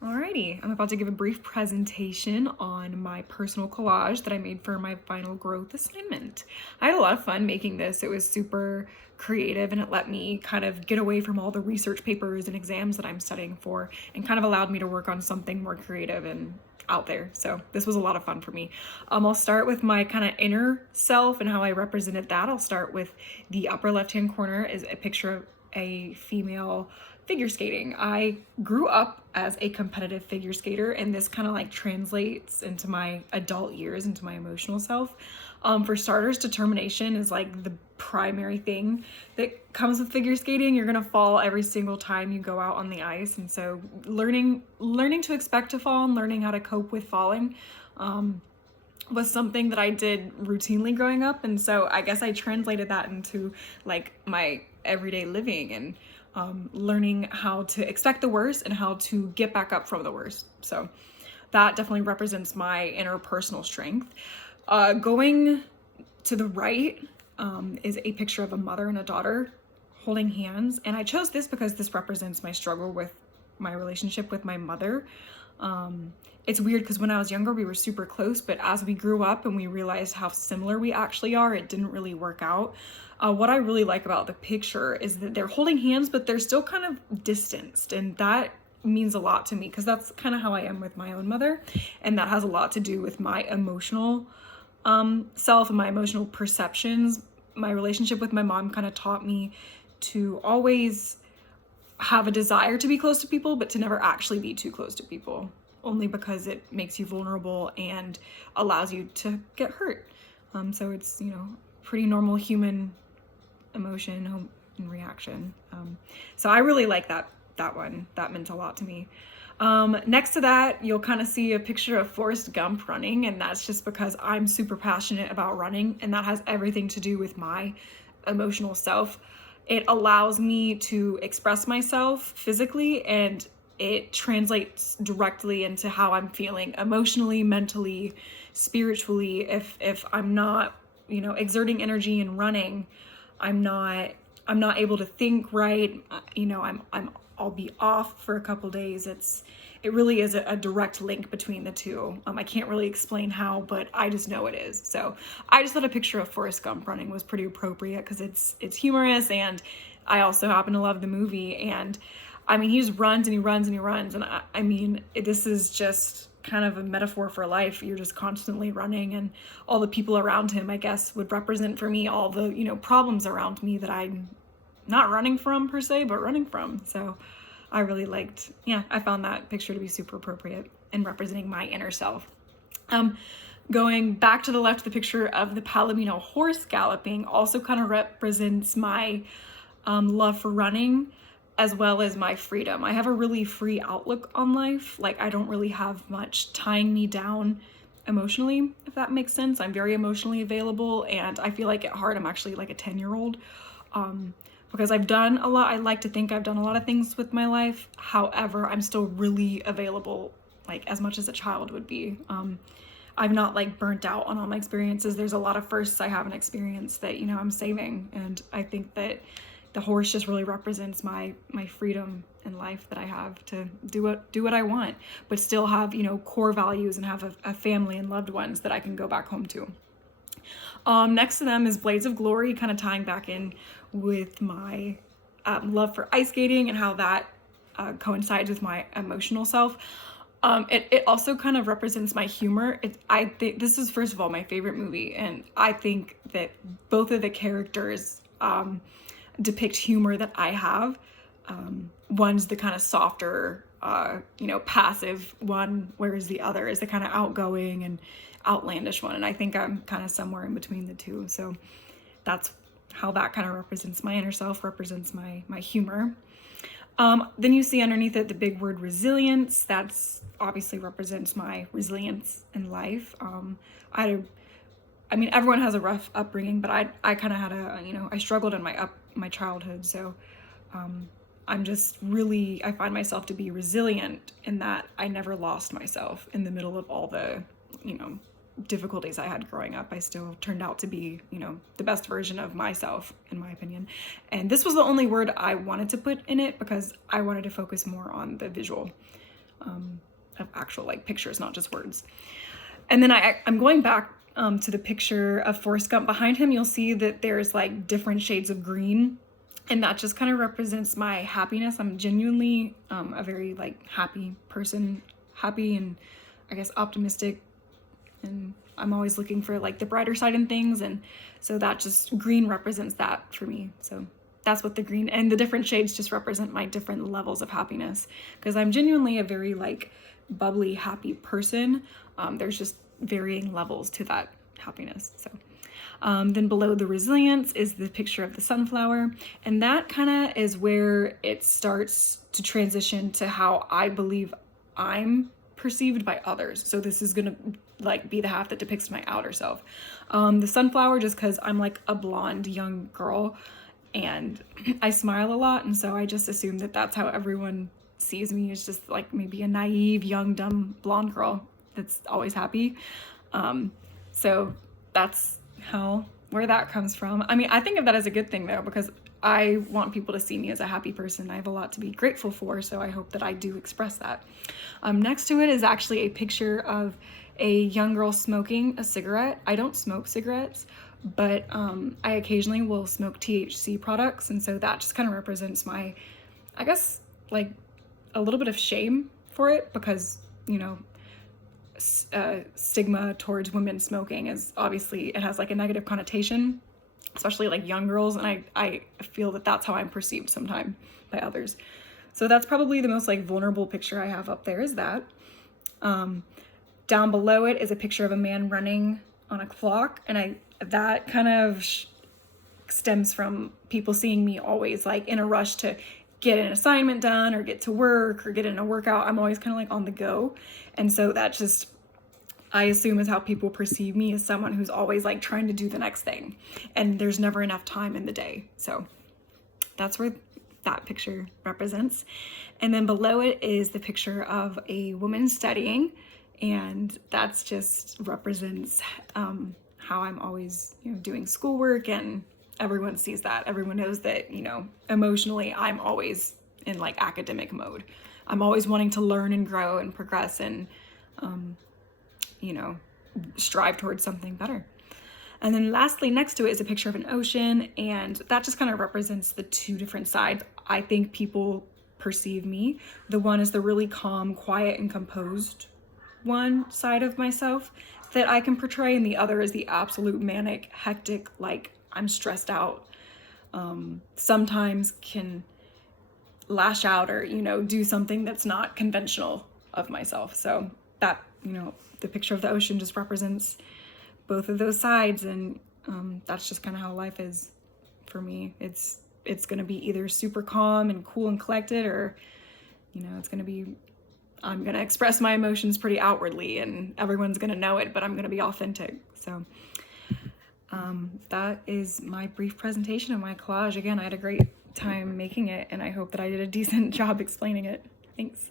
Alrighty, I'm about to give a brief presentation on my personal collage that I made for my final growth assignment. I had a lot of fun making this. It was super creative and it let me kind of get away from all the research papers and exams that I'm studying for and kind of allowed me to work on something more creative and out there. So this was a lot of fun for me. I'll start with my kind of inner self and how I represented that. I'll start with the upper left-hand corner is a picture of a female figure skating. I grew up as a competitive figure skater, and this kind of like translates into my adult years, into my emotional self. For starters, determination is like the primary thing that comes with figure skating. You're gonna fall every single time you go out on the ice, and so learning to expect to fall and learning how to cope with falling was something that I did routinely growing up. And so I guess I translated that into like my everyday living and learning how to expect the worst and how to get back up from the worst. So that definitely represents my interpersonal strength. Going to the right is a picture of a mother and a daughter holding hands. And I chose this because this represents my struggle with my relationship with my mother. It's weird because when I was younger, we were super close, but as we grew up and we realized how similar we actually are, it didn't really work out. What I really like about the picture is that they're holding hands, but they're still kind of distanced. And that means a lot to me because that's kind of how I am with my own mother. And that has a lot to do with my emotional self and my emotional perceptions. My relationship with my mom kind of taught me to always have a desire to be close to people, but to never actually be too close to people, only because it makes you vulnerable and allows you to get hurt. So it's, pretty normal human emotion and reaction. So I really like that one. That meant a lot to me. Next to that, you'll kind of see a picture of Forrest Gump running, and that's just because I'm super passionate about running, and that has everything to do with my emotional self. It allows me to express myself physically, and it translates directly into how I'm feeling emotionally, mentally, spiritually. If I'm not, exerting energy and running, I'm not able to think right. I'll be off for a couple days. It really is a direct link between the two. I can't really explain how, but I just know it is. So I just thought a picture of Forrest Gump running was pretty appropriate because it's humorous, and I also happen to love the movie. And he just runs and he runs and he runs. And this is just kind of a metaphor for life. You're just constantly running, and all the people around him, I guess, would represent for me all the, problems around me that I'm not running from per se, but running from. So I really I found that picture to be super appropriate in representing my inner self. Going back to the left, the picture of the Palomino horse galloping also kind of represents my love for running, as well as my freedom. I have a really free outlook on life. Like, I don't really have much tying me down emotionally, if that makes sense. I'm very emotionally available, and I feel like at heart I'm actually like a 10-year-old. Because I've done a lot. I like to think I've done a lot of things with my life. However, I'm still really available, like as much as a child would be. I've not like burnt out on all my experiences. There's a lot of firsts I haven't experienced that, I'm saving. And I think that the horse just really represents my freedom in life, that I have to do what I want, but still have, core values and have a family and loved ones that I can go back home to. Next to them is Blades of Glory, kind of tying back in with my love for ice skating and how that coincides with my emotional self. It also kind of represents my humor. I think this is, first of all, my favorite movie, and I think that both of the characters depict humor that I have. One's the kind of softer, passive one, whereas the other is the kind of outgoing and outlandish one. And I think I'm kind of somewhere in between the two. So that's how that kind of represents my inner self, represents my humor. Then you see underneath it the big word resilience. That's obviously represents my resilience in life. Everyone has a rough upbringing, but I kind of had I struggled in my childhood. So I find myself to be resilient in that I never lost myself in the middle of all the, difficulties I had growing up. I still turned out to be, the best version of myself, in my opinion. And this was the only word I wanted to put in it because I wanted to focus more on the visual. of actual like pictures, not just words. And then I'm going back to the picture of Forrest Gump. Behind him, you'll see that there's like different shades of green, and that just kind of represents my happiness. I'm genuinely a very like happy person, happy and I guess optimistic, and I'm always looking for like the brighter side in things, and so that just green represents that for me. So that's what the green and the different shades just represent my different levels of happiness, because I'm genuinely a very like bubbly, happy person. There's just varying levels to that happiness. So then below the resilience is the picture of the sunflower, and that kind of is where it starts to transition to how I believe I'm perceived by others. So this is gonna like be the half that depicts my outer self. The sunflower, just because I'm like a blonde young girl and I smile a lot, and so I just assume that that's how everyone sees me, is just like maybe a naive young dumb blonde girl that's always happy. So that's where that comes from. I mean, I think of that as a good thing though, because I want people to see me as a happy person. I have a lot to be grateful for, so I hope that I do express that. Next to it is actually a picture of a young girl smoking a cigarette. I don't smoke cigarettes, but I occasionally will smoke THC products, and so that just kind of represents my, I guess, like a little bit of shame for it, because, you know, stigma towards women smoking is obviously, it has like a negative connotation, especially like young girls, and I feel that that's how I'm perceived sometimes by others. So that's probably the most like vulnerable picture I have up there, is that. Down below it is a picture of a man running on a clock, and that kind of stems from people seeing me always like in a rush to get an assignment done or get to work or get in a workout. I'm always kind of like on the go, and so that just, I assume, is how people perceive me, as someone who's always like trying to do the next thing, and there's never enough time in the day. So that's where that picture represents. And then below it is the picture of a woman studying, and that's just represents how I'm always, you know, doing schoolwork, and everyone sees that. Everyone knows that, you know, emotionally I'm always in like academic mode. I'm always wanting to learn and grow and progress and you know, strive towards something better. And then lastly, next to it is a picture of an ocean, and that just kind of represents the two different sides I think people perceive me. The one is the really calm, quiet, and composed one side of myself that I can portray, and the other is the absolute manic, hectic, like I'm stressed out, sometimes can lash out or, you know, do something that's not conventional of myself. So that, you know, the picture of the ocean just represents both of those sides, and that's just kind of how life is for me. It's going to be either super calm and cool and collected, or, you know, it's going to be, I'm going to express my emotions pretty outwardly and everyone's going to know it, but I'm going to be authentic. So that is my brief presentation of my collage. Again, I had a great time making it, and I hope that I did a decent job explaining it. Thanks.